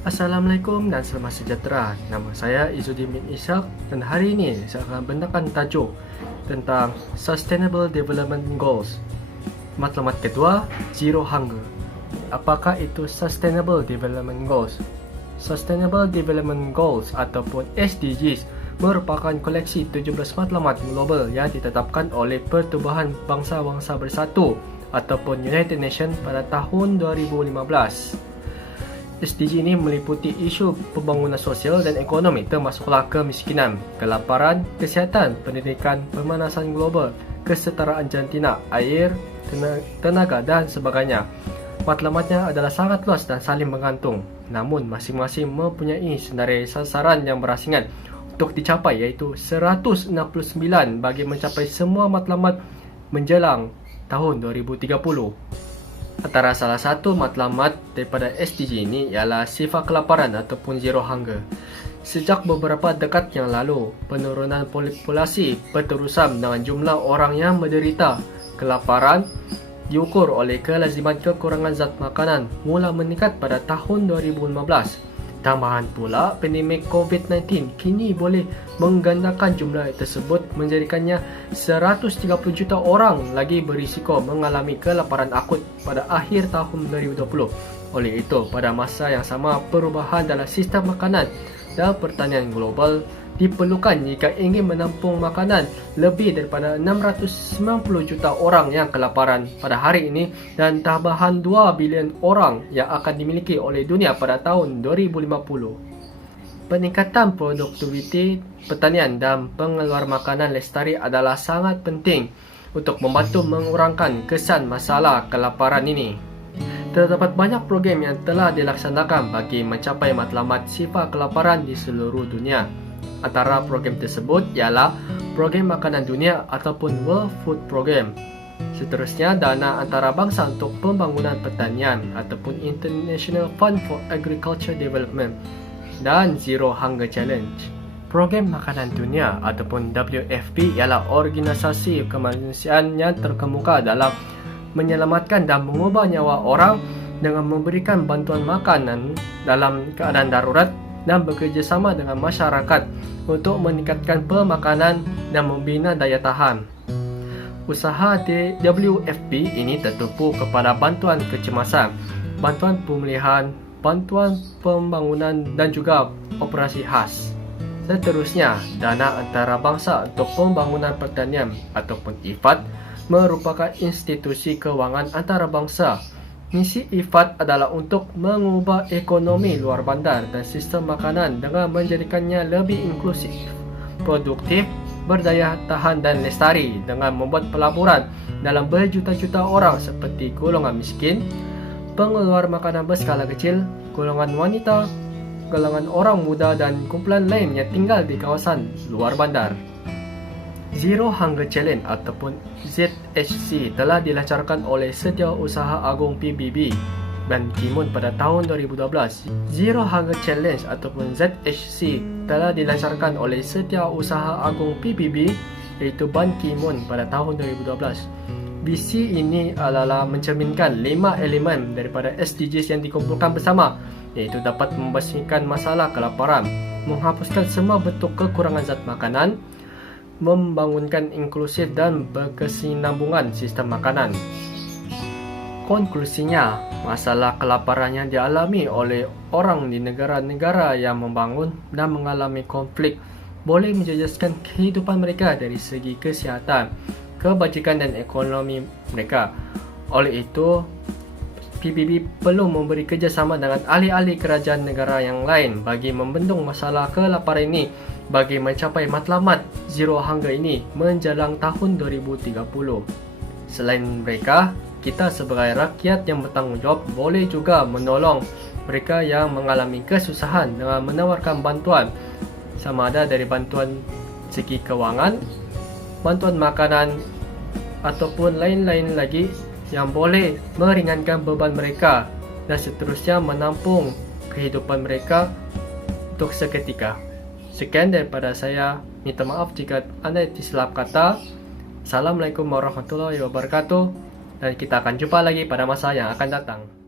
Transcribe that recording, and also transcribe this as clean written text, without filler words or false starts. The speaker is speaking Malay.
Assalamualaikum dan selamat sejahtera. Nama saya Izzuddin bin Ishak dan hari ini saya akan bentangkan tajuk tentang Sustainable Development Goals. Matlamat kedua, Zero Hunger. Apakah itu Sustainable Development Goals? Sustainable Development Goals ataupun SDGs merupakan koleksi 17 matlamat global yang ditetapkan oleh Pertubuhan Bangsa-Bangsa Bersatu ataupun United Nations pada tahun 2015. SDG ini meliputi isu pembangunan sosial dan ekonomi termasuklah kemiskinan, kelaparan, kesihatan, pendidikan, pemanasan global, kesetaraan jantina, air, tenaga dan sebagainya. Matlamatnya adalah sangat luas dan saling menggantung. Namun masing-masing mempunyai senarai sasaran yang berasingan untuk dicapai iaitu 169 bagi mencapai semua matlamat menjelang tahun 2030. Antara salah satu matlamat daripada SDG ini ialah sifar kelaparan ataupun Zero Hunger. Sejak beberapa dekad yang lalu, penurunan populasi berterusan dengan jumlah orang yang menderita kelaparan diukur oleh kelaziman kekurangan zat makanan mula meningkat pada tahun 2015. Tambahan pula, pandemik COVID-19 kini boleh menggandakan jumlah tersebut menjadikannya 130 juta orang lagi berisiko mengalami kelaparan akut pada akhir tahun 2020. Oleh itu, pada masa yang sama, perubahan dalam sistem makanan dan pertanian global diperlukan jika ingin menampung makanan lebih daripada 690 juta orang yang kelaparan pada hari ini dan tambahan 2 bilion orang yang akan dimiliki oleh dunia pada tahun 2050. Peningkatan produktiviti pertanian dan pengeluar makanan lestari adalah sangat penting untuk membantu mengurangkan kesan masalah kelaparan ini. Terdapat banyak program yang telah dilaksanakan bagi mencapai matlamat sifar kelaparan di seluruh dunia. Antara program tersebut ialah Program Makanan Dunia ataupun World Food Program. Seterusnya, Dana Antarabangsa untuk Pembangunan Pertanian ataupun International Fund for Agriculture Development dan Zero Hunger Challenge. Program Makanan Dunia ataupun WFP ialah organisasi kemanusiaan yang terkemuka dalam menyelamatkan dan mengubah nyawa orang dengan memberikan bantuan makanan dalam keadaan darurat dan bekerjasama dengan masyarakat untuk meningkatkan pemakanan dan membina daya tahan. Usaha WFP ini tertumpu kepada bantuan kecemasan, bantuan pemulihan, bantuan pembangunan dan juga operasi khas. Seterusnya, Dana Antarabangsa untuk Pembangunan Pertanian ataupun IFAD merupakan institusi kewangan antarabangsa. Misi IFAD adalah untuk mengubah ekonomi luar bandar dan sistem makanan dengan menjadikannya lebih inklusif, produktif, berdaya tahan dan lestari dengan membuat pelaburan dalam berjuta-juta orang seperti golongan miskin, pengeluar makanan berskala kecil, golongan wanita, golongan orang muda dan kumpulan lain yang tinggal di kawasan luar bandar. Zero Hunger Challenge ataupun ZHC telah dilancarkan oleh Setiausaha Agung PBB Ban Ki-moon pada tahun 2012. Zero Hunger Challenge ataupun ZHC telah dilancarkan oleh Setiausaha Agung PBB iaitu Ban Ki-moon pada tahun 2012. Visi ini adalah mencerminkan 5 elemen daripada SDGs yang dikumpulkan bersama, iaitu dapat membasmikan masalah kelaparan, menghapuskan semua bentuk kekurangan zat makanan, membangunkan inklusif dan berkesinambungan sistem makanan. Konklusinya, masalah kelaparan yang dialami oleh orang di negara-negara yang membangun dan mengalami konflik boleh menjejaskan kehidupan mereka dari segi kesihatan, kebajikan dan ekonomi mereka. Oleh itu, PBB perlu memberi kerjasama dengan ahli-ahli kerajaan negara yang lain bagi membendung masalah kelaparan ini bagi mencapai matlamat Zero Hunger ini menjelang tahun 2030. Selain mereka, kita sebagai rakyat yang bertanggungjawab boleh juga menolong mereka yang mengalami kesusahan dengan menawarkan bantuan sama ada dari bantuan segi kewangan, bantuan makanan ataupun lain-lain lagi yang boleh meringankan beban mereka dan seterusnya menampung kehidupan mereka untuk seketika. Sekian daripada saya. Minta maaf jika anda tersilap kata. Assalamualaikum warahmatullahi wabarakatuh. Dan kita akan jumpa lagi pada masa yang akan datang.